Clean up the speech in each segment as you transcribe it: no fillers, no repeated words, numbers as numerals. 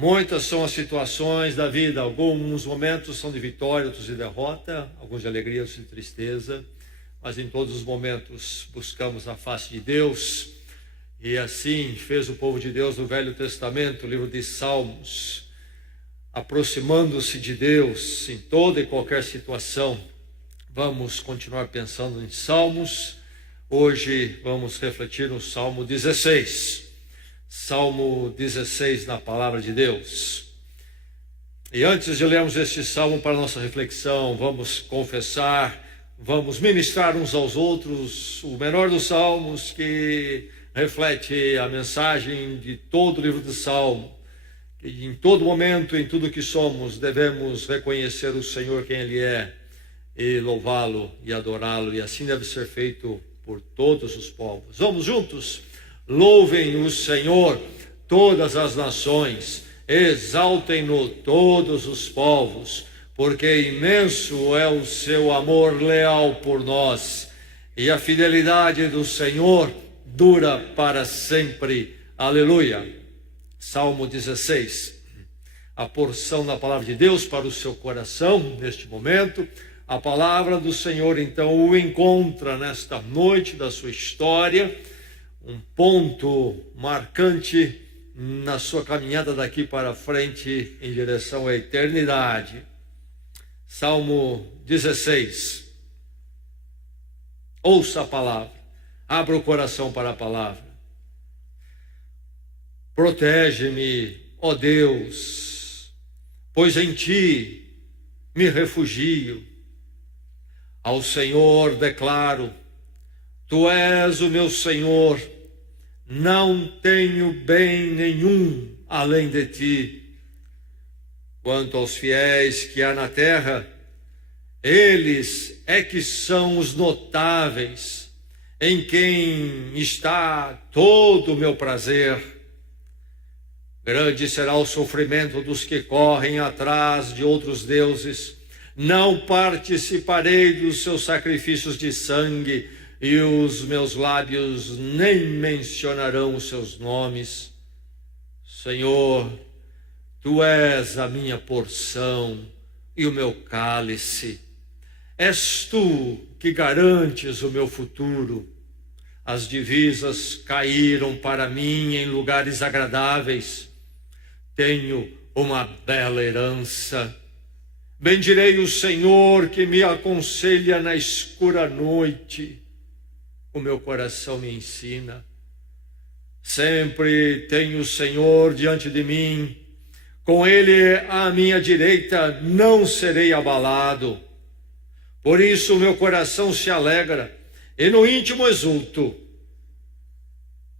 Muitas são as situações da vida, alguns momentos são de vitória, outros de derrota, alguns de alegria, outros de tristeza, mas em todos os momentos buscamos a face de Deus, e assim fez o povo de Deus no Velho Testamento, o livro de Salmos, aproximando-se de Deus em toda e qualquer situação. Vamos continuar pensando em Salmos. Hoje vamos refletir no Salmo 16. Salmo 16 na palavra de Deus. E antes de lermos este salmo para nossa reflexão, vamos confessar, vamos ministrar uns aos outros o menor dos salmos, que reflete a mensagem de todo o livro do Salmo. Que em todo momento, em tudo que somos, devemos reconhecer o Senhor quem Ele é, e louvá-lo e adorá-lo, e assim deve ser feito por todos os povos. Vamos juntos? Louvem o Senhor todas as nações, exaltem-no todos os povos, porque imenso é o seu amor leal por nós, e a fidelidade do Senhor dura para sempre. Aleluia. Salmo 16, a porção da palavra de Deus para o seu coração neste momento. A palavra do Senhor então o encontra nesta noite da sua história, um ponto marcante na sua caminhada daqui para frente em direção à eternidade. Salmo 16. Ouça a palavra, abra o coração para a palavra. Protege-me, ó Deus, pois em ti me refugio. Ao Senhor declaro: tu és o meu Senhor, não tenho bem nenhum além de ti. Quanto aos fiéis que há na terra, eles é que são os notáveis, em quem está todo o meu prazer. Grande será o sofrimento dos que correm atrás de outros deuses. Não participarei dos seus sacrifícios de sangue, e os meus lábios nem mencionarão os seus nomes. Senhor, tu és a minha porção e o meu cálice. És tu que garantes o meu futuro. As divisas caíram para mim em lugares agradáveis. Tenho uma bela herança. Bendirei o Senhor que me aconselha na escura noite. O meu coração me ensina. Sempre tenho o Senhor diante de mim. Com Ele à minha direita não serei abalado. Por isso o meu coração se alegra e no íntimo exulto.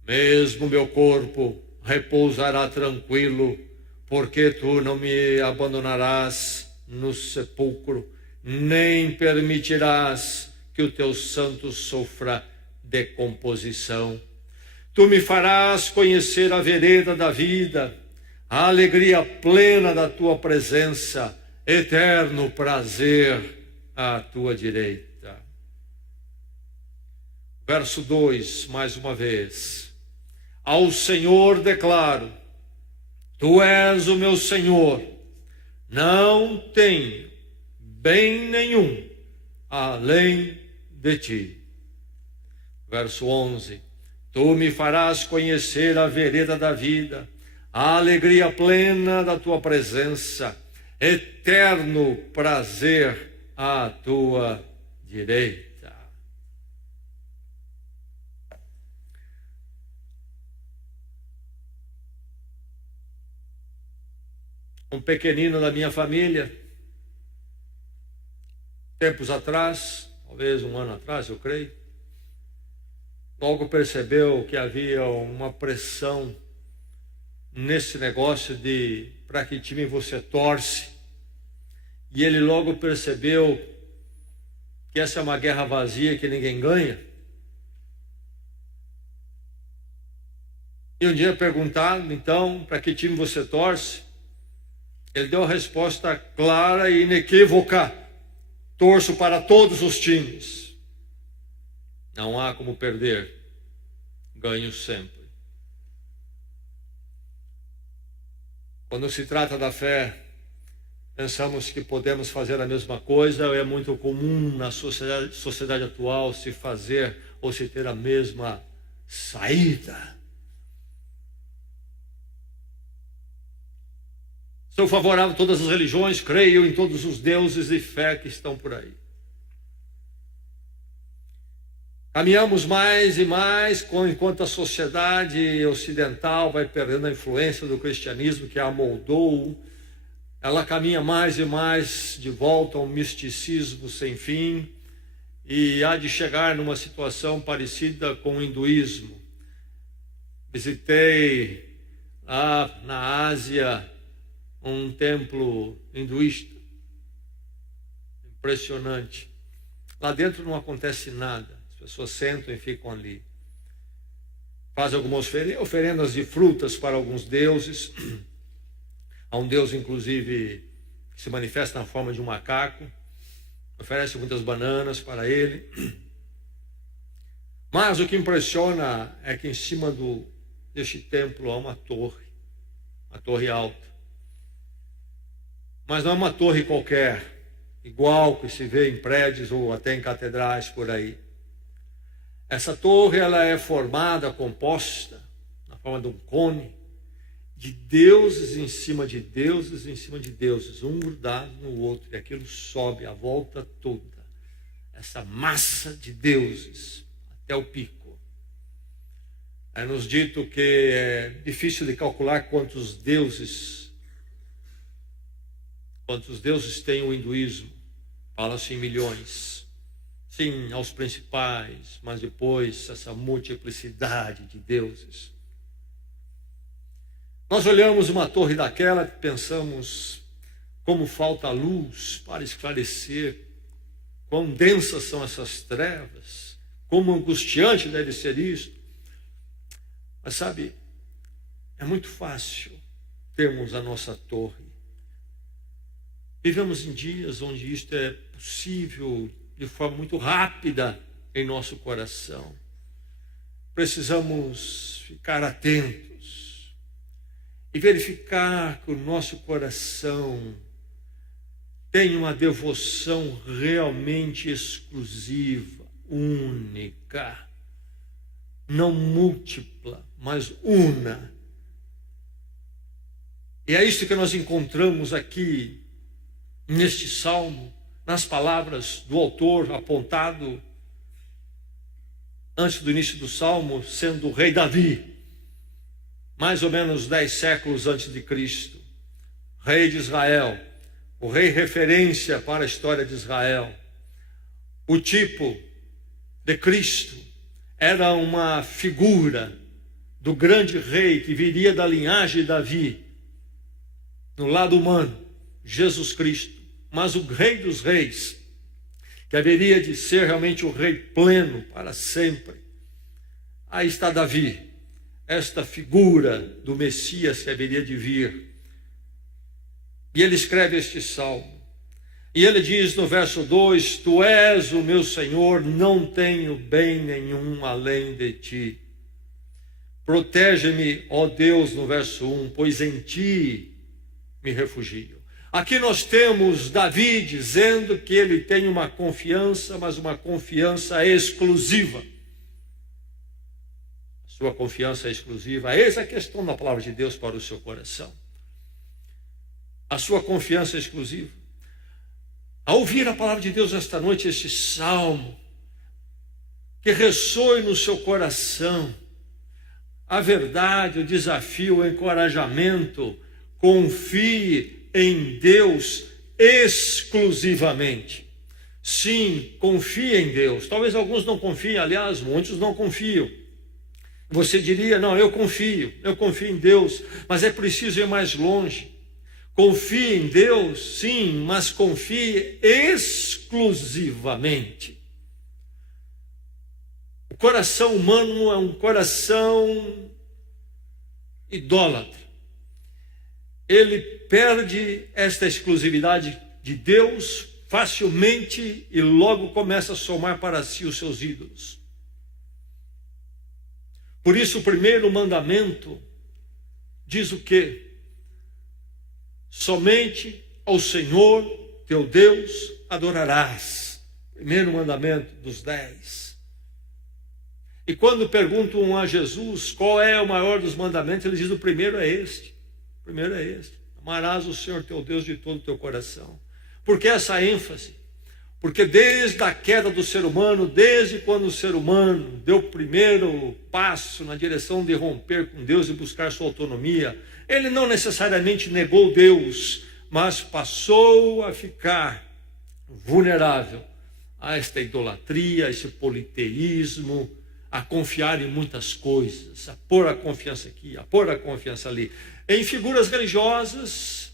Mesmo meu corpo repousará tranquilo, porque tu não me abandonarás no sepulcro, nem permitirás que o teu santo sofra decomposição. Tu me farás conhecer a vereda da vida, a alegria plena da tua presença, eterno prazer à tua direita. Verso 2, mais uma vez. Ao Senhor declaro: tu és o meu Senhor, não tenho bem nenhum além de ti. Verso 11. Tu me farás conhecer a vereda da vida, a alegria plena da tua presença, eterno prazer à tua direita. Um pequenino da minha família, tempos atrás, talvez um ano atrás, eu creio, logo percebeu que havia uma pressão nesse negócio de para que time você torce. E ele logo percebeu que essa é uma guerra vazia que ninguém ganha. E um dia perguntaram, então, para que time você torce? Ele deu a resposta clara e inequívoca: torço para todos os times. Não há como perder, ganho sempre. Quando se trata da fé, pensamos que podemos fazer a mesma coisa. É muito comum na sociedade atual se fazer ou se ter a mesma saída. Sou favorável a todas as religiões, creio em todos os deuses e fé que estão por aí. Caminhamos mais e mais enquanto a sociedade ocidental vai perdendo a influência do cristianismo que a amoldou. Ela caminha mais e mais de volta a um misticismo sem fim e há de chegar numa situação parecida com o hinduísmo. Visitei lá na Ásia um templo hinduísta impressionante. Lá dentro não acontece nada. As pessoas sentam e ficam ali. Fazem algumas oferendas de frutas para alguns deuses. Há um deus, inclusive, que se manifesta na forma de um macaco. Oferece muitas bananas para ele. Mas o que impressiona é que em cima deste templo há uma torre alta. Mas não é uma torre qualquer, igual que se vê em prédios ou até em catedrais por aí. Essa torre ela é composta, na forma de um cone, de deuses em cima de deuses em cima de deuses, um grudado no outro, e aquilo sobe a volta toda. Essa massa de deuses até o pico. É nos dito que é difícil de calcular quantos deuses tem o hinduísmo. Fala-se em milhões. Sim, aos principais, mas depois essa multiplicidade de deuses. Nós olhamos uma torre daquela e pensamos como falta luz para esclarecer, quão densas são essas trevas, como angustiante deve ser isso. Mas sabe, é muito fácil termos a nossa torre. Vivemos em dias onde isto é possível de forma muito rápida em nosso coração. Precisamos ficar atentos e verificar que o nosso coração tem uma devoção realmente exclusiva, única, não múltipla, mas una. E é isso que nós encontramos aqui neste salmo, nas palavras do autor apontado antes do início do salmo, sendo o rei Davi, mais ou menos 10 séculos antes de Cristo, rei de Israel, o rei referência para a história de Israel. O tipo de Cristo era uma figura do grande rei que viria da linhagem de Davi, no lado humano, Jesus Cristo, mas o rei dos reis, que haveria de ser realmente o rei pleno para sempre. Aí está Davi, esta figura do Messias que haveria de vir. E ele escreve este salmo. E ele diz no verso 2, Tu és o meu Senhor, não tenho bem nenhum além de ti. Protege-me, ó Deus, no verso 1, pois em ti me refugio. Aqui nós temos Davi dizendo que ele tem uma confiança, mas uma confiança exclusiva. Sua confiança é exclusiva. Eis a questão da palavra de Deus para o seu coração. A sua confiança é exclusiva. Ao ouvir a palavra de Deus esta noite, este salmo, que ressoe no seu coração, a verdade, o desafio, o encorajamento, confie em Deus exclusivamente. Sim, confie em Deus. Talvez alguns não confiem, aliás, muitos não confiam. Você diria, não, eu confio em Deus, mas é preciso ir mais longe. Confie em Deus, sim, mas confie exclusivamente. O coração humano é um coração idólatra. Ele perde esta exclusividade de Deus facilmente e logo começa a somar para si os seus ídolos. Por isso o primeiro mandamento diz o quê? Somente ao Senhor teu Deus adorarás. Primeiro mandamento dos 10. E quando perguntam a Jesus qual é o maior dos mandamentos, ele diz: o primeiro é este. O primeiro é este. Amarás o Senhor teu Deus de todo o teu coração. Por que essa ênfase? Porque desde a queda do ser humano, desde quando o ser humano deu o primeiro passo na direção de romper com Deus e buscar sua autonomia, ele não necessariamente negou Deus, mas passou a ficar vulnerável a esta idolatria, a esse politeísmo, a confiar em muitas coisas, a pôr a confiança aqui, a pôr a confiança ali, em figuras religiosas,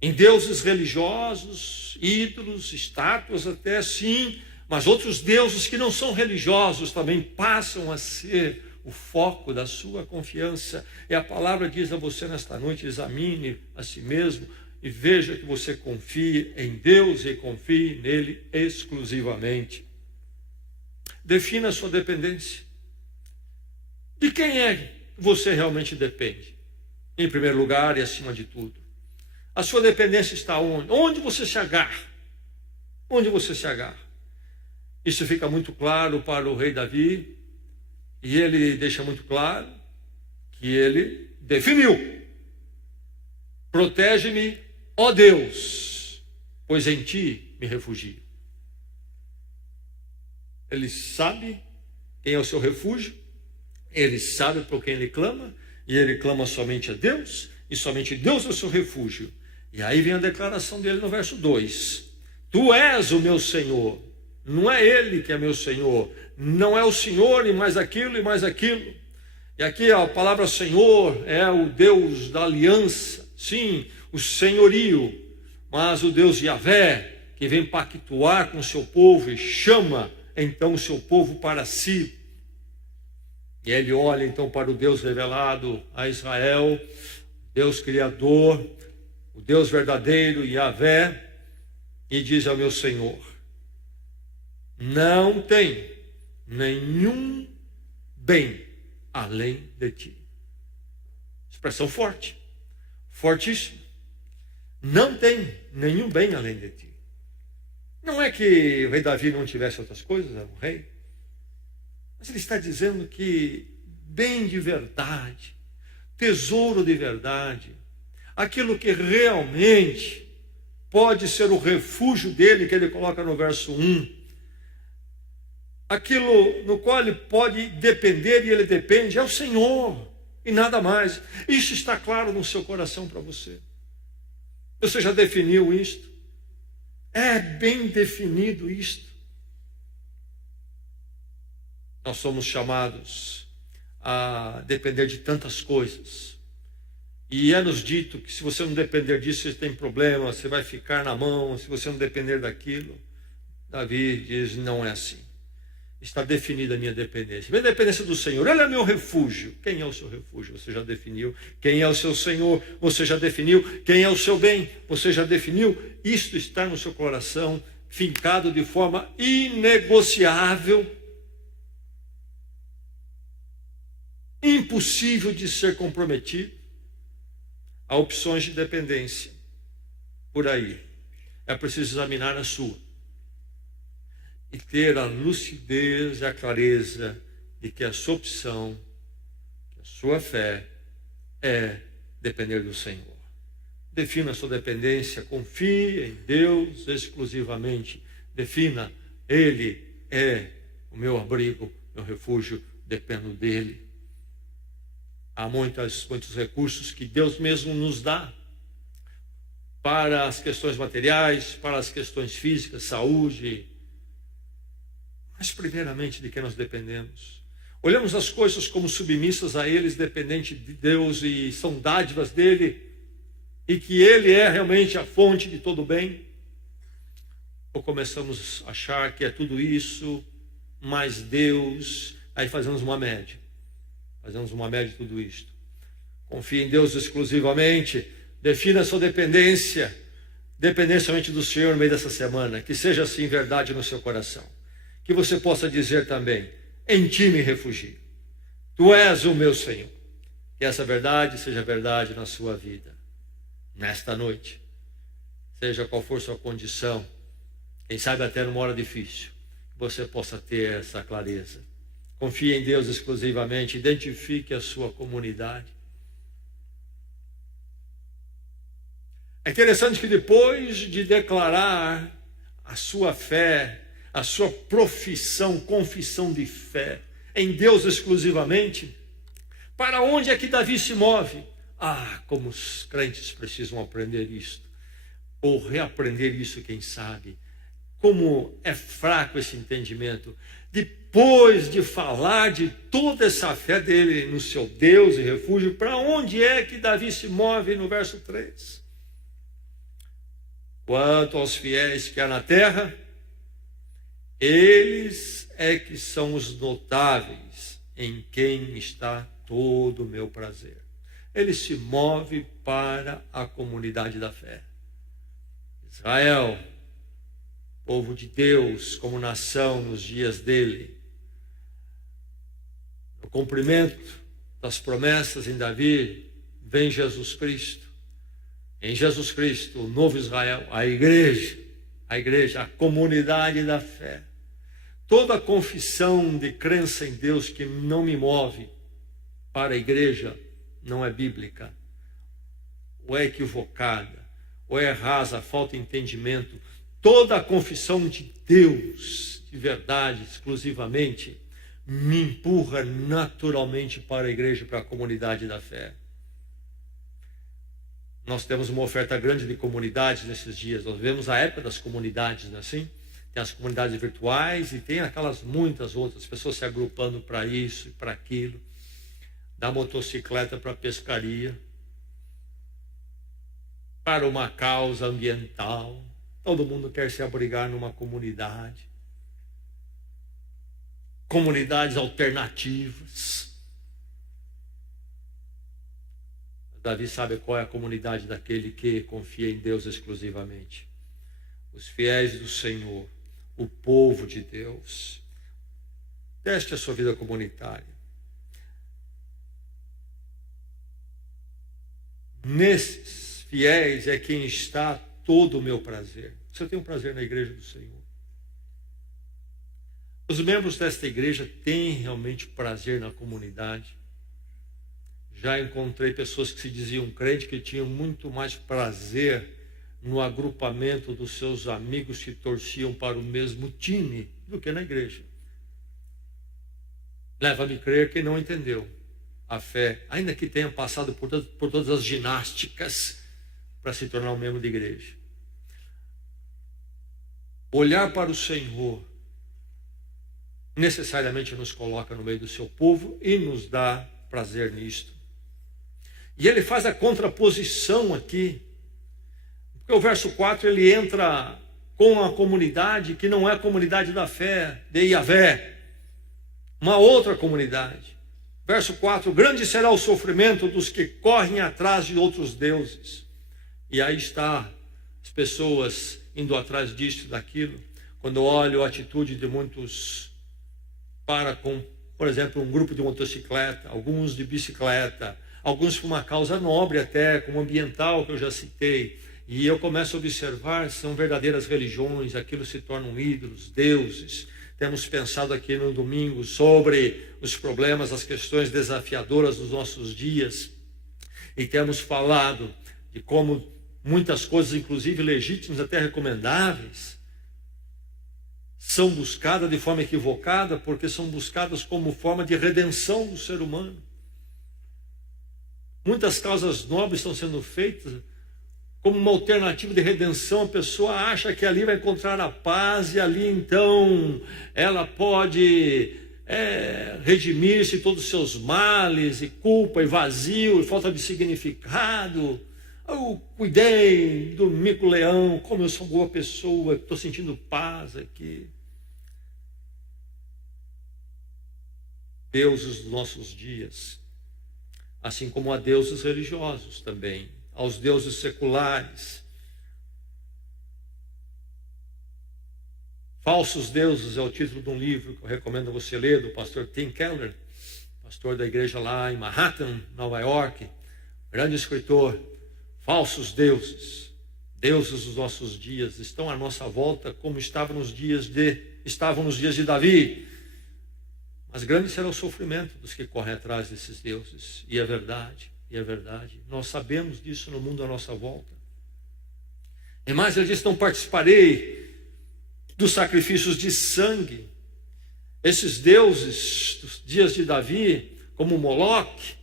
em deuses religiosos, ídolos, estátuas até sim, mas outros deuses que não são religiosos também passam a ser o foco da sua confiança. E a palavra diz a você nesta noite: examine a si mesmo e veja que você confie em Deus e confie nele exclusivamente. Defina a sua dependência. De quem é que você realmente depende? Em primeiro lugar e acima de tudo. A sua dependência está onde? Onde você se agarra? Onde você se agarra? Isso fica muito claro para o rei Davi, e ele deixa muito claro que ele definiu: protege-me, ó Deus, pois em ti me refugio. Ele sabe quem é o seu refúgio, ele sabe por quem ele clama, e ele clama somente a Deus, e somente Deus é o seu refúgio. E aí vem a declaração dele no verso 2: tu és o meu Senhor. Não é ele que é meu Senhor, não é o Senhor e mais aquilo e mais aquilo. E aqui a palavra Senhor é o Deus da aliança, sim, o senhorio, mas o Deus Yahvé, que vem pactuar com o seu povo e chama então o seu povo para si. E ele olha então para o Deus revelado a Israel, Deus Criador, o Deus verdadeiro, Yahvé, e diz ao meu Senhor: não tem nenhum bem além de ti. Expressão forte, fortíssima. Não tem nenhum bem além de ti. Não é que o rei Davi não tivesse outras coisas, era um rei, mas ele está dizendo que bem de verdade, tesouro de verdade, aquilo que realmente pode ser o refúgio dele, que ele coloca no verso 1, aquilo no qual ele pode depender e ele depende, é o Senhor e nada mais. Isso está claro no seu coração para você. Você já definiu isto? É bem definido isto. Nós somos chamados a depender de tantas coisas. E é nos dito que se você não depender disso, você tem problema, você vai ficar na mão, se você não depender daquilo. Davi diz: não é assim. Está definida a minha dependência. Minha dependência do Senhor, Ele é meu refúgio. Quem é o seu refúgio? Você já definiu. Quem é o seu Senhor? Você já definiu. Quem é o seu bem? Você já definiu. Isto está no seu coração, fincado de forma inegociável, impossível de ser comprometido. Há opções de dependência por aí. É preciso examinar a sua e ter a lucidez e a clareza de que a sua opção, que a sua fé é depender do Senhor. Defina a sua dependência, confie em Deus exclusivamente. Defina: Ele é o meu abrigo, meu refúgio, dependo dEle. Há muitos recursos que Deus mesmo nos dá para as questões materiais, para as questões físicas, saúde. Mas primeiramente de quem nós dependemos? Olhamos as coisas como submissas a eles, dependentes de Deus, e são dádivas dele, e que ele é realmente a fonte de todo bem? Ou começamos a achar que é tudo isso, mais Deus, aí fazemos uma média. Fazemos uma média de tudo isto. Confie em Deus exclusivamente, defina a sua dependência, dependência somente do Senhor no meio dessa semana, que seja assim verdade no seu coração. Que você possa dizer também: em ti me refugio. Tu és o meu Senhor. Que essa verdade seja verdade na sua vida. nesta noite, seja qual for sua condição, quem sabe até numa hora difícil, você possa ter essa clareza. Confie em Deus exclusivamente, identifique a sua comunidade. É interessante que depois de declarar a sua fé, a sua profissão, confissão de fé em Deus exclusivamente, para onde é que Davi se move? Como os crentes precisam aprender isto, ou reaprender isso, quem sabe. Como é fraco esse entendimento. Depois de falar de toda essa fé dele no seu Deus e refúgio, para onde é que Davi se move no verso 3? Quanto aos fiéis que há na terra, eles é que são os notáveis, em quem está todo o meu prazer. Ele se move para a comunidade da fé. Israel, povo de Deus como nação nos dias dele. No cumprimento das promessas em Davi, vem Jesus Cristo. Em Jesus Cristo, o novo Israel, a igreja, a comunidade da fé. Toda confissão de crença em Deus que não me move para a igreja não é bíblica, ou é equivocada, ou é rasa, falta de entendimento. Toda a confissão de Deus, de verdade, exclusivamente, me empurra naturalmente para a igreja, para a comunidade da fé. Nós temos uma oferta grande de comunidades nesses dias. Nós vemos a época das comunidades, não é assim? Tem as comunidades virtuais e tem aquelas muitas outras pessoas se agrupando para isso e para aquilo. Da motocicleta para a pescaria, para uma causa ambiental. Todo mundo quer se abrigar numa comunidade. Comunidades alternativas. Davi sabe qual é a comunidade daquele que confia em Deus exclusivamente. Os fiéis do Senhor, o povo de Deus. Teste a sua vida comunitária. Nesses fiéis é quem está todo o meu prazer. Você tem um prazer na igreja do Senhor. Os membros desta igreja têm realmente prazer na comunidade. Já encontrei pessoas que se diziam crente que tinham muito mais prazer no agrupamento dos seus amigos que torciam para o mesmo time do que na igreja. Leva-me a crer que não entendeu a fé, ainda que tenha passado por todas as ginásticas para se tornar um membro de igreja. Olhar para o Senhor necessariamente nos coloca no meio do seu povo e nos dá prazer nisto. E ele faz a contraposição aqui, porque o verso 4 ele entra com a comunidade que não é a comunidade da fé, de Yahvé, uma outra comunidade. Verso 4, grande será o sofrimento dos que correm atrás de outros deuses. E aí está as pessoas indo atrás disso, daquilo. Quando eu olho a atitude de muitos para com, por exemplo, um grupo de motocicleta, alguns de bicicleta, alguns por uma causa nobre até, como ambiental, que eu já citei. E eu começo a observar, são verdadeiras religiões, aquilo se tornam ídolos, deuses. Temos pensado aqui no domingo sobre os problemas, as questões desafiadoras dos nossos dias. E temos falado de como muitas coisas, inclusive legítimas, até recomendáveis, são buscadas de forma equivocada, porque são buscadas como forma de redenção do ser humano. Muitas causas nobres estão sendo feitas como uma alternativa de redenção. A pessoa acha que ali vai encontrar a paz e ali então ela pode redimir-se de todos os seus males e culpa e vazio e falta de significado. Eu cuidei do mico-leão, como eu sou boa pessoa, estou sentindo paz aqui. Deuses dos nossos dias, assim como há deuses religiosos também, aos deuses seculares. Falsos Deuses é o título de um livro que eu recomendo você ler, do pastor Tim Keller, pastor da igreja lá em Manhattan, Nova York, grande escritor. Falsos deuses, deuses dos nossos dias, estão à nossa volta como estavam nos dias de Davi. Mas grande será o sofrimento dos que correm atrás desses deuses. E é verdade. Nós sabemos disso no mundo à nossa volta. E mais, ele diz: não participarei dos sacrifícios de sangue. Esses deuses dos dias de Davi, como Moloque,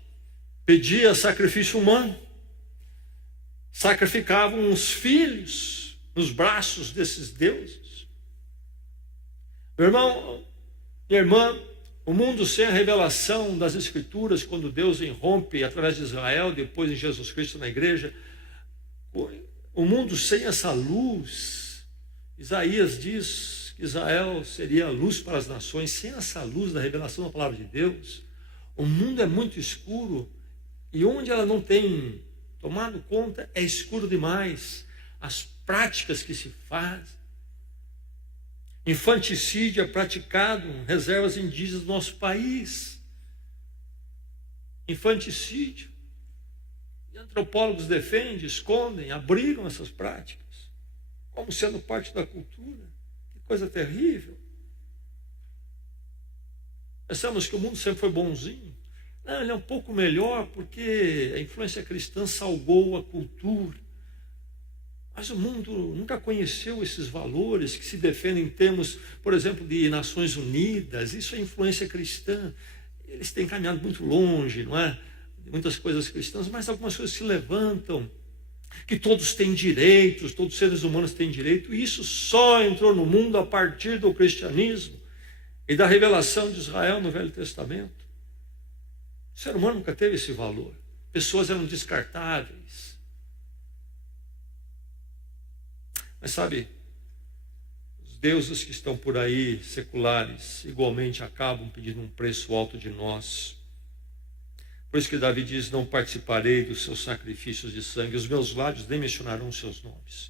pedia sacrifício humano. Sacrificavam os filhos nos braços desses deuses. Meu irmão, minha irmã, o mundo sem a revelação das Escrituras, quando Deus irrompe através de Israel, depois em Jesus Cristo na igreja, o mundo sem essa luz, Isaías diz que Israel seria a luz para as nações. Sem essa luz da revelação da palavra de Deus, o mundo é muito escuro, e onde ela não tem tomado conta, é escuro demais. As práticas que se fazem, infanticídio é praticado em reservas indígenas do nosso país. Infanticídio. E antropólogos defendem, escondem, abrigam essas práticas, como sendo parte da cultura. Que coisa terrível. Pensamos que o mundo sempre foi bonzinho. Não, ele é um pouco melhor porque a influência cristã salgou a cultura. Mas o mundo nunca conheceu esses valores que se defendem em termos, por exemplo, de Nações Unidas. Isso é influência cristã. Eles têm caminhado muito longe, não é? Muitas coisas cristãs, mas algumas coisas se levantam, que todos têm direitos, todos os seres humanos têm direito. E isso só entrou no mundo a partir do cristianismo e da revelação de Israel no Velho Testamento. O ser humano nunca teve esse valor. Pessoas eram descartáveis. Mas sabe, os deuses que estão por aí, seculares, igualmente acabam pedindo um preço alto de nós. Por isso que Davi diz: não participarei dos seus sacrifícios de sangue, os meus lábios nem mencionarão os seus nomes.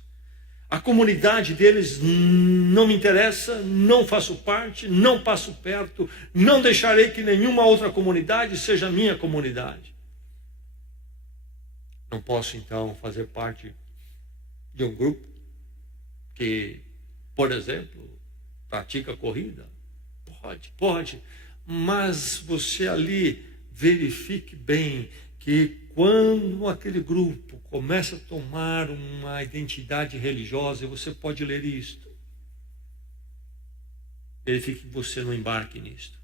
A comunidade deles não me interessa, não faço parte, não passo perto, não deixarei que nenhuma outra comunidade seja minha comunidade. Não posso então fazer parte de um grupo que, por exemplo, pratica corrida. Pode, mas você ali verifique bem que quando aquele grupo começa a tomar uma identidade religiosa, e você pode ler isto, verifique que você não embarque nisto.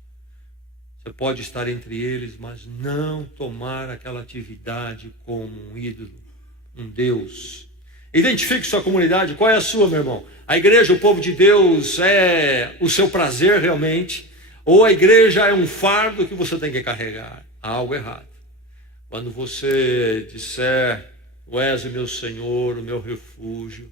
Você pode estar entre eles, mas não tomar aquela atividade como um ídolo, um Deus. Identifique sua comunidade. Qual é a sua, meu irmão? A igreja, o povo de Deus, é o seu prazer realmente? Ou a igreja é um fardo que você tem que carregar? Há algo errado. Quando você disser: tu és o meu Senhor, o meu refúgio,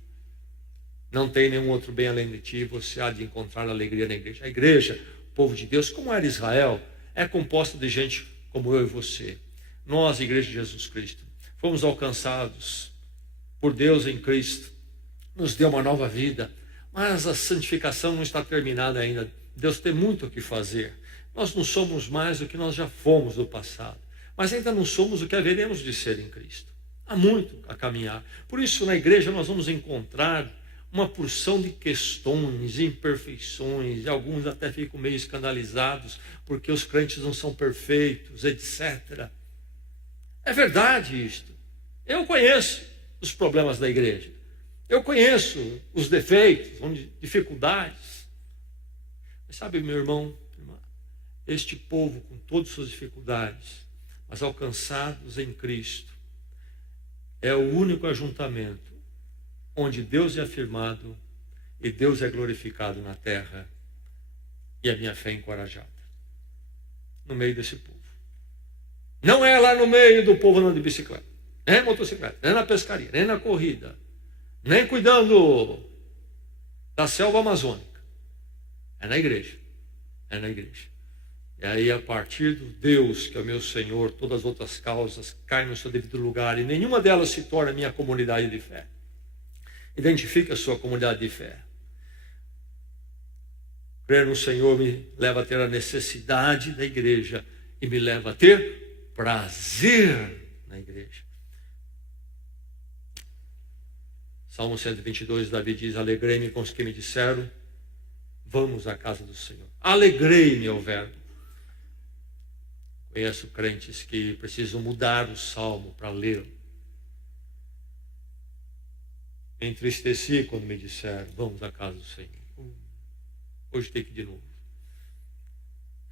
não tem nenhum outro bem além de ti, você há de encontrar alegria na igreja. A igreja, o povo de Deus, como era Israel, é composta de gente como eu e você. Nós, igreja de Jesus Cristo, fomos alcançados por Deus em Cristo, nos deu uma nova vida, mas a santificação não está terminada ainda. Deus tem muito o que fazer. Nós não somos mais do que nós já fomos no passado, mas ainda não somos o que haveremos de ser em Cristo. Há muito a caminhar. Por isso, na igreja nós vamos encontrar uma porção de questões, imperfeições, e alguns até ficam meio escandalizados porque os crentes não são perfeitos, etc. É verdade isto. Eu conheço os problemas da igreja. Eu conheço os defeitos, dificuldades. Mas sabe, meu irmão, irmã, este povo com todas as suas dificuldades, mas alcançados em Cristo, é o único ajuntamento onde Deus é afirmado e Deus é glorificado na terra, e a minha fé é encorajada no meio desse povo. Não é lá no meio do povo andando de bicicleta, nem motocicleta, nem na pescaria, nem na corrida, nem cuidando da selva amazônica. É na igreja. É na igreja. E aí, a partir do Deus, que é o meu Senhor, todas as outras causas caem no seu devido lugar, e nenhuma delas se torna minha comunidade de fé. Identifique a sua comunidade de fé. Crer no Senhor me leva a ter a necessidade da igreja e me leva a ter prazer na igreja. Salmo 122, Davi diz: alegrei-me com os que me disseram, vamos à casa do Senhor. Alegrei-me é o verbo. Conheço crentes que precisam mudar o salmo para ler. Me entristeci quando me disseram, vamos à casa do Senhor. Hoje tem que ir de novo.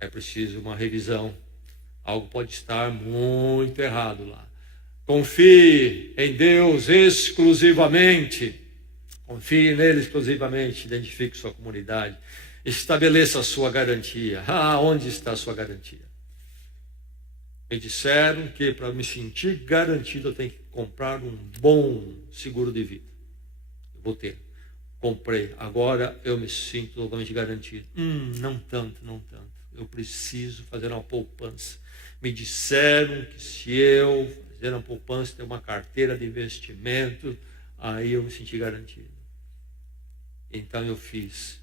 É preciso uma revisão. Algo pode estar muito errado lá. Confie em Deus exclusivamente. Confie nele exclusivamente. Identifique sua comunidade. Estabeleça a sua garantia. Onde está a sua garantia? Me disseram que para me sentir garantido eu tenho que comprar um bom seguro de vida. Eu vou ter. Comprei. Agora eu me sinto totalmente garantido. Não tanto. Eu preciso fazer uma poupança. Me disseram que se eu fazer uma poupança, ter uma carteira de investimento, aí eu me senti garantido. Então eu fiz.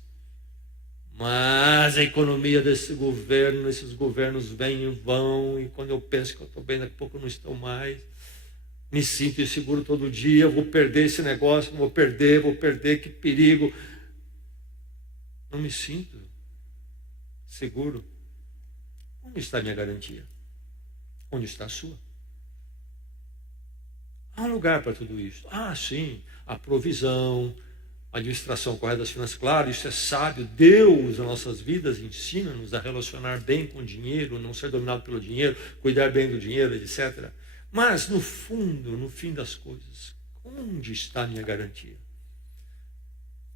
Mas a economia desse governo, esses governos vêm e vão, e quando eu penso que eu estou bem, daqui a pouco eu não estou mais. Me sinto inseguro todo dia, eu vou perder esse negócio, vou perder, que perigo. Não me sinto seguro. Onde está a minha garantia? Onde está a sua? Há um lugar para tudo isso. Sim, a provisão, a administração correta das finanças. Claro, isso é sábio. Deus, nas nossas vidas, ensina-nos a relacionar bem com o dinheiro, não ser dominado pelo dinheiro, cuidar bem do dinheiro, etc. Mas, no fundo, no fim das coisas, onde está a minha garantia?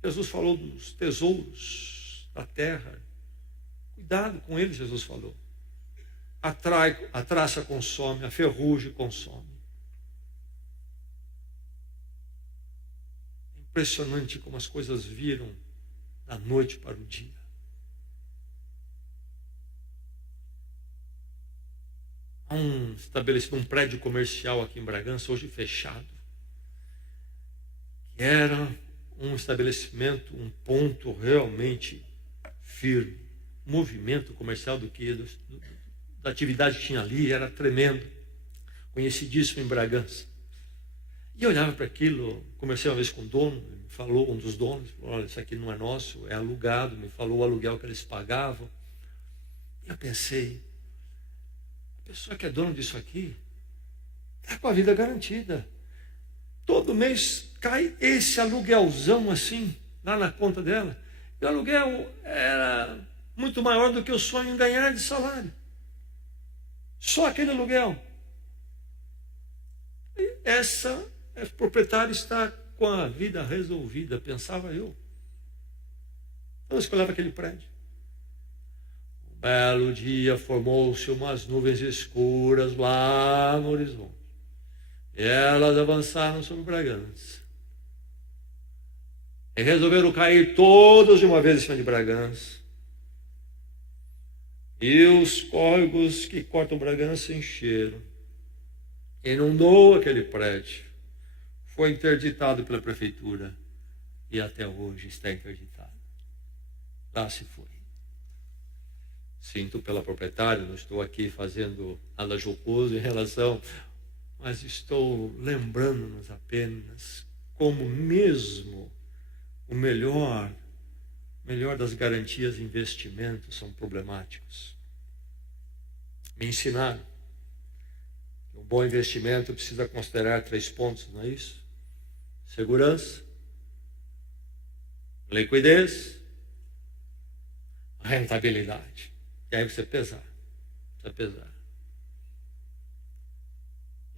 Jesus falou dos tesouros da terra. Cuidado com eles, Jesus falou. A traça consome, a ferrugem consome. É impressionante como as coisas viram da noite para o dia. Há um prédio comercial aqui em Bragança, hoje fechado, que era um estabelecimento, um ponto realmente firme. O movimento comercial da atividade que tinha ali era tremendo, conhecidíssimo em Bragança. E eu olhava para aquilo, conversei uma vez com o dono, me falou, um dos donos, falou, olha, isso aqui não é nosso, é alugado, me falou o aluguel que eles pagavam. E eu pensei, a pessoa que é dono disso aqui está com a vida garantida. Todo mês cai esse aluguelzão assim, lá na conta dela. E o aluguel era muito maior do que o sonho em ganhar de salário. Só aquele aluguel. E essa proprietária está com a vida resolvida, pensava eu. Então eu escolhava aquele prédio. Um belo dia formou-se umas nuvens escuras lá no horizonte. E elas avançaram sobre Bragança. E resolveram cair todas de uma vez em cima de Bragança. E os córregos que cortam Bragança encheram. Inundou aquele prédio. Foi interditado pela prefeitura. E até hoje está interditado. Lá se foi. Sinto pela proprietária, não estou aqui fazendo nada jocoso em relação, mas estou lembrando-nos apenas como mesmo o melhor das garantias e investimentos são problemáticos. Me ensinaram que um bom investimento precisa considerar 3 pontos, não é isso? Segurança, liquidez, rentabilidade. E aí precisa pesar.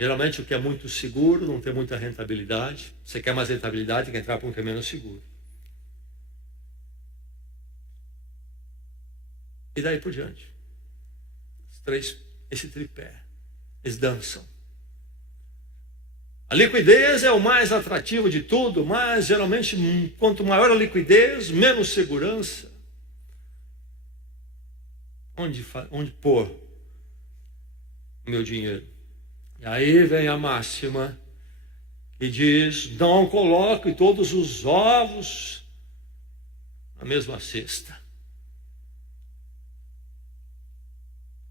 Geralmente o que é muito seguro não tem muita rentabilidade. Você quer mais rentabilidade, tem que entrar para um que é menos seguro. E daí por diante. Esse tripé, eles dançam. A liquidez é o mais atrativo de tudo, mas geralmente quanto maior a liquidez, menos segurança. Onde pôr o meu dinheiro? E aí vem a máxima que diz, não coloque todos os ovos na mesma cesta.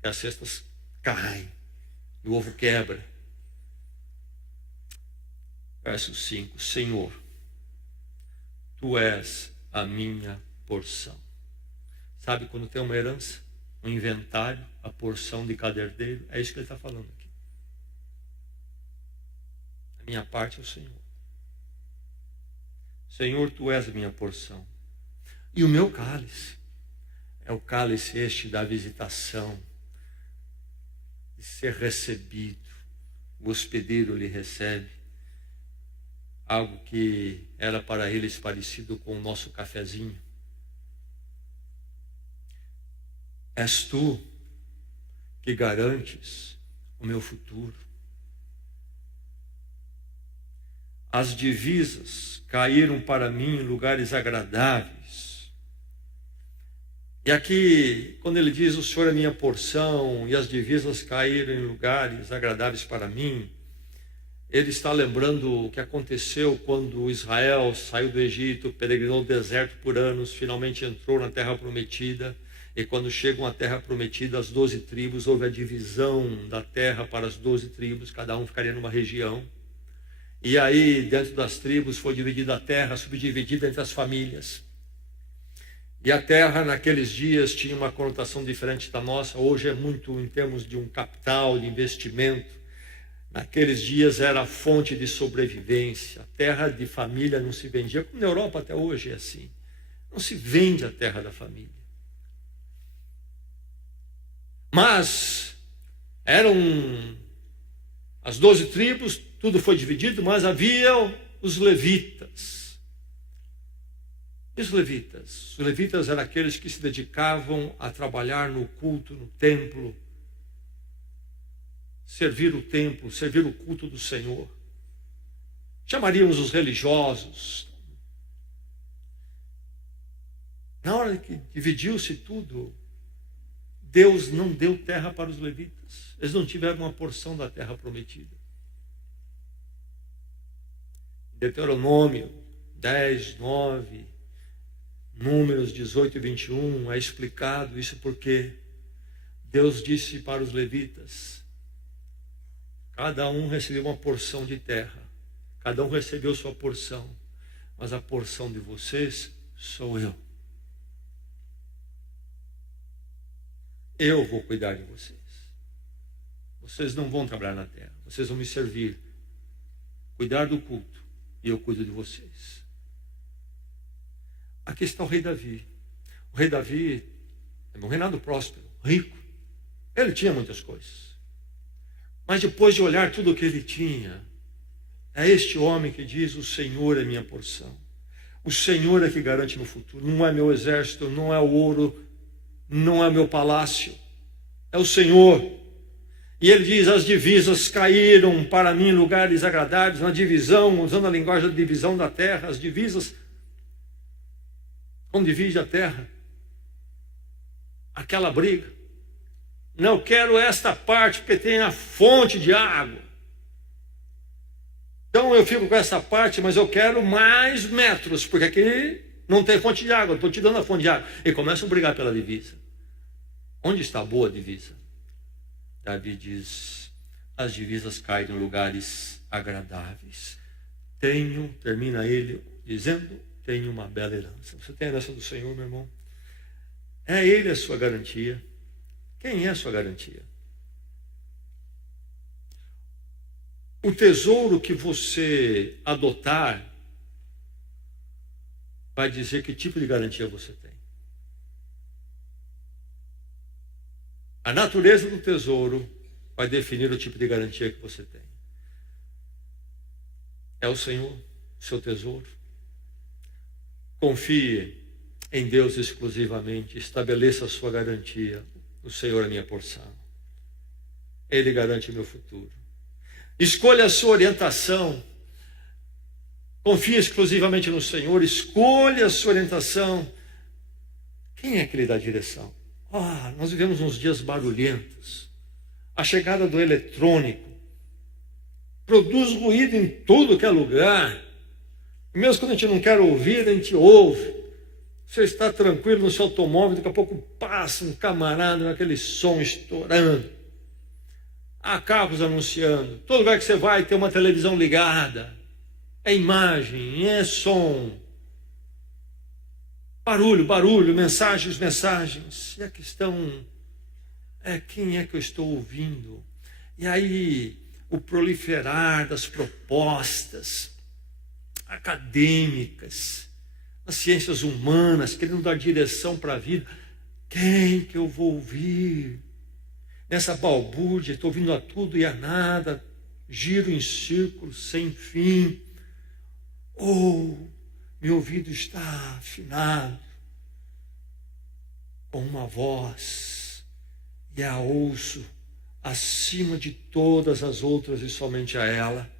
E as cestas caem, e o ovo quebra. Verso 5, Senhor, tu és a minha porção. Sabe quando tem uma herança, um inventário, a porção de cada herdeiro? É isso que ele está falando aqui. A minha parte é o Senhor. Senhor, tu és a minha porção. E o meu cálice é o cálice este da visitação, de ser recebido. O hospedeiro lhe recebe. Algo que era para eles parecido com o nosso cafezinho. És tu que garantes o meu futuro. As divisas caíram para mim em lugares agradáveis. E aqui, quando ele diz, o Senhor é minha porção, e as divisas caíram em lugares agradáveis para mim, ele está lembrando o que aconteceu quando Israel saiu do Egito, peregrinou no deserto por anos, finalmente entrou na terra prometida. E quando chegam à terra prometida, as 12 tribos, houve a divisão da terra para as 12 tribos, cada um ficaria numa região. E aí, dentro das tribos, foi dividida a terra, subdividida entre as famílias. E a terra, naqueles dias, tinha uma conotação diferente da nossa. Hoje é muito em termos de um capital, de investimento. Naqueles dias era a fonte de sobrevivência. A terra de família não se vendia, como na Europa até hoje é assim. Não se vende a terra da família. Mas eram as 12 tribos, tudo foi dividido, mas havia os levitas. E os levitas? Os levitas eram aqueles que se dedicavam a trabalhar no culto, no templo, servir o templo, servir o culto do Senhor. Chamaríamos os religiosos. Na hora que dividiu-se tudo, Deus não deu terra para os levitas. Eles não tiveram uma porção da terra prometida. Deuteronômio 10, 9, Números 18 e 21, é explicado isso porque Deus disse para os levitas, cada um recebeu uma porção de terra, cada um recebeu sua porção, mas a porção de vocês sou eu. Eu vou cuidar de vocês. Vocês não vão trabalhar na terra. Vocês vão me servir. Cuidar do culto. E eu cuido de vocês. Aqui está o rei Davi. O rei Davi é um reinado próspero, rico. Ele tinha muitas coisas. Mas depois de olhar tudo o que ele tinha, é este homem que diz, o Senhor é minha porção. O Senhor é que garante meu futuro. Não é meu exército, não é o ouro, não é meu palácio, é o Senhor. E ele diz, as divisas caíram para mim em lugares agradáveis, na divisão, usando a linguagem da divisão da terra, as divisas, como divide a terra, aquela briga. Não quero esta parte, porque tem a fonte de água. Então eu fico com essa parte, mas eu quero mais metros, porque aqui não tem fonte de água, estou te dando a fonte de água. E começam a brigar pela divisa. Onde está a boa divisa? Davi diz, as divisas caem em lugares agradáveis. Termina ele dizendo, tenho uma bela herança. Você tem a herança do Senhor, meu irmão? É Ele a sua garantia. Quem é a sua garantia? O tesouro que você adotar vai dizer que tipo de garantia você tem. A natureza do tesouro vai definir o tipo de garantia que você tem. É o Senhor, seu tesouro. Confie em Deus exclusivamente, estabeleça a sua garantia. O Senhor é minha porção. Ele garante o meu futuro. Escolha a sua orientação. Confie exclusivamente no Senhor, escolha a sua orientação. Quem é que lhe dá direção? Nós vivemos uns dias barulhentos. A chegada do eletrônico produz ruído em tudo que é lugar. Mesmo quando a gente não quer ouvir, a gente ouve. Você está tranquilo no seu automóvel, daqui a pouco passa um camarada com aquele som estourando. Há carros anunciando. Todo lugar que você vai tem uma televisão ligada. É imagem, é som. Barulho, mensagens. E a questão é quem é que eu estou ouvindo? E aí o proliferar das propostas acadêmicas, as ciências humanas, querendo dar direção para a vida. Quem que eu vou ouvir? Nessa balbúrdia, estou ouvindo a tudo e a nada, giro em círculos sem fim. Ou meu ouvido está afinado com uma voz e a ouço acima de todas as outras e somente a ela.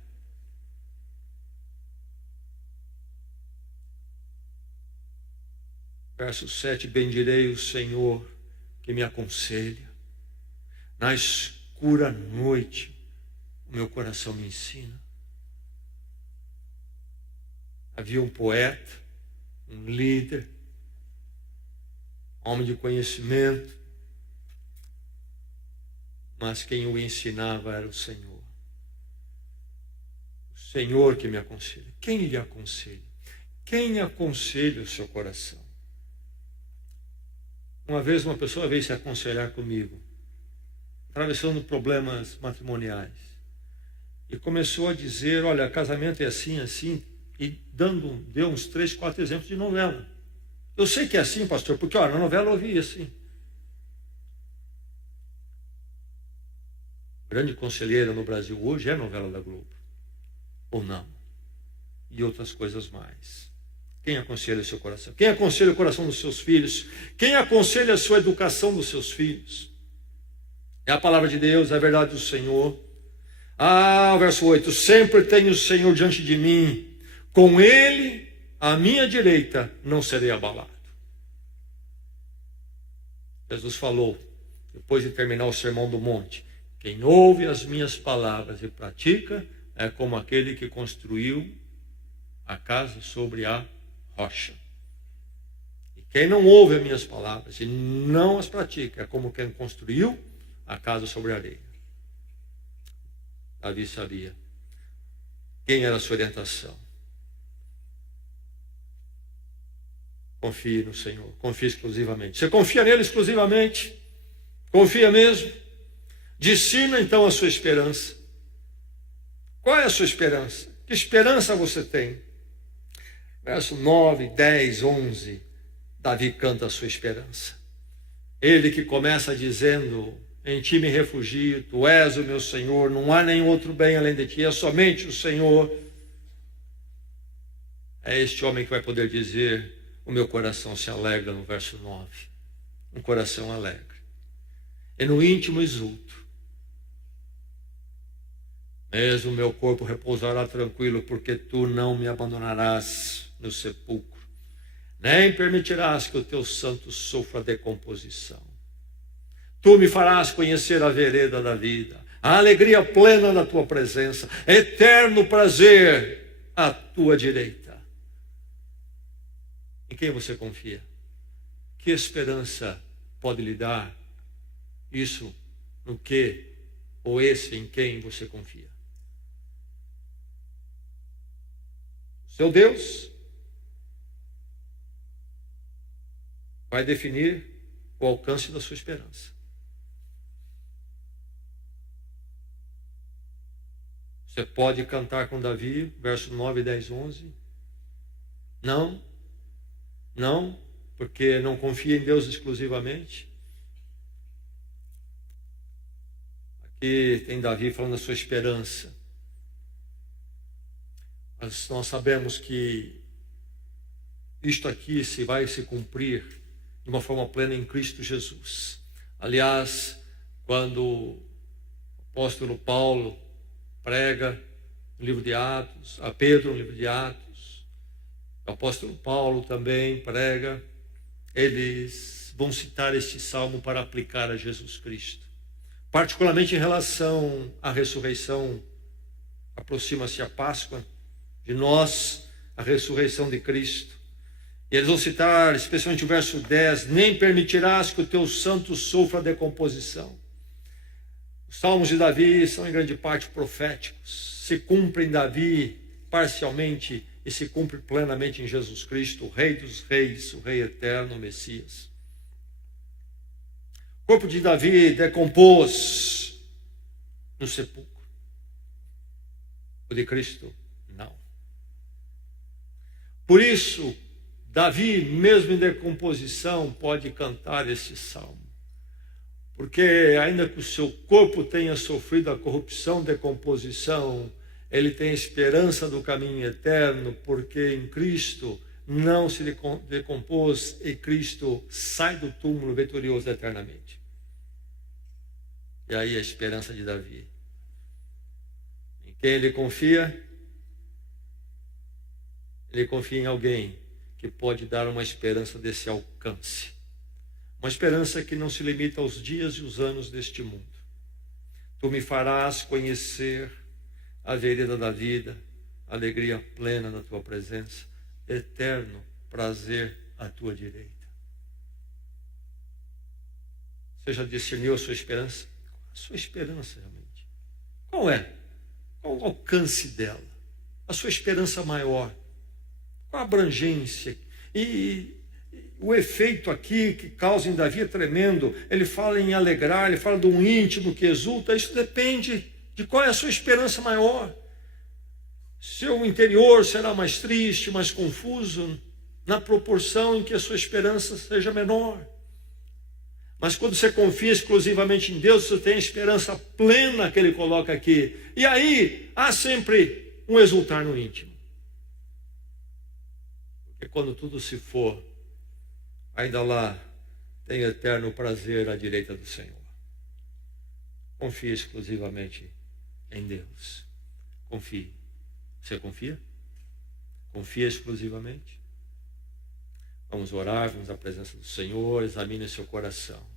Verso 7, bendirei o Senhor que me aconselha. Na escura noite, o meu coração me ensina. Havia um poeta, um líder, homem de conhecimento, mas quem o ensinava era o Senhor. O Senhor que me aconselha. Quem lhe aconselha? Quem aconselha o seu coração? Uma vez uma pessoa veio se aconselhar comigo, atravessando problemas matrimoniais, e começou a dizer, olha, casamento é assim, e deu uns 3, 4 exemplos de novela. Eu sei que é assim, pastor, porque olha, na novela eu ouvi assim. Grande conselheira no Brasil hoje é a novela da Globo, ou não, e outras coisas mais. Quem aconselha o seu coração? Quem aconselha o coração dos seus filhos? Quem aconselha a sua educação dos seus filhos? É a palavra de Deus, é a verdade do Senhor. O verso 8, sempre tenho o Senhor diante de mim, com Ele, à minha direita, não serei abalado. Jesus falou, depois de terminar o sermão do monte, quem ouve as minhas palavras e pratica, é como aquele que construiu a casa sobre a rocha. E quem não ouve as minhas palavras e não as pratica, é como quem construiu a casa sobre a areia. Davi sabia quem era a sua orientação. Confie no Senhor, confie exclusivamente. Você confia nele exclusivamente? Confia mesmo? Discina então a sua esperança. Qual é a sua esperança? Que esperança você tem? Verso 9, 10, 11, Davi canta a sua esperança. Ele que começa dizendo, em ti me refugio, tu és o meu Senhor, não há nenhum outro bem além de ti, é somente o Senhor. É este homem que vai poder dizer, o meu coração se alegra, no verso 9. Um coração alegre. E no íntimo exulto. Mesmo o meu corpo repousará tranquilo, porque tu não me abandonarás no sepulcro, nem permitirás que o teu santo sofra decomposição. Tu me farás conhecer a vereda da vida, a alegria plena da tua presença, eterno prazer à tua direita. Em quem você confia? Que esperança pode lhe dar isso no que ou esse em quem você confia? Seu Deus vai definir o alcance da sua esperança. Você pode cantar com Davi, versos 9, 10, 11. Não, porque não confia em Deus exclusivamente. Aqui tem Davi falando da sua esperança. Mas nós sabemos que isto aqui vai se cumprir de uma forma plena em Cristo Jesus. Aliás, quando o apóstolo Paulo prega no livro de Atos, a Pedro no livro de Atos, o apóstolo Paulo também prega, eles vão citar este salmo para aplicar a Jesus Cristo. Particularmente em relação à ressurreição, aproxima-se a Páscoa de nós, a ressurreição de Cristo. E eles vão citar, especialmente o verso 10, nem permitirás que o teu santo sofra decomposição. Os salmos de Davi são em grande parte proféticos, se cumprem em Davi parcialmente e se cumpre plenamente em Jesus Cristo, o Rei dos Reis, o Rei eterno, o Messias. O corpo de Davi decompôs no sepulcro. O de Cristo, não. Por isso, Davi, mesmo em decomposição, pode cantar este salmo. Porque ainda que o seu corpo tenha sofrido a corrupção, decomposição, ele tem esperança do caminho eterno, porque em Cristo não se decompôs e Cristo sai do túmulo vitorioso eternamente. E aí a esperança de Davi. Em quem ele confia? Ele confia em alguém que pode dar uma esperança desse alcance. Uma esperança que não se limita aos dias e os anos deste mundo. Tu me farás conhecer a vereda da vida, alegria plena na tua presença, eterno prazer à tua direita. Você já discerniu a sua esperança? Qual a sua esperança realmente? Qual é? Qual o alcance dela? A sua esperança maior? Qual a abrangência? E o efeito aqui que causa em Davi é tremendo. Ele fala em alegrar, ele fala de um íntimo que exulta. Isso depende de qual é a sua esperança maior. Seu interior será mais triste, mais confuso, na proporção em que a sua esperança seja menor. Mas quando você confia exclusivamente em Deus, você tem a esperança plena que Ele coloca aqui. E aí, há sempre um exultar no íntimo. Porque quando tudo se for, ainda lá tem eterno prazer à direita do Senhor. Confie exclusivamente em Deus. Confie. Você confia? Confia exclusivamente? Vamos orar, vamos à presença do Senhor, examine seu coração.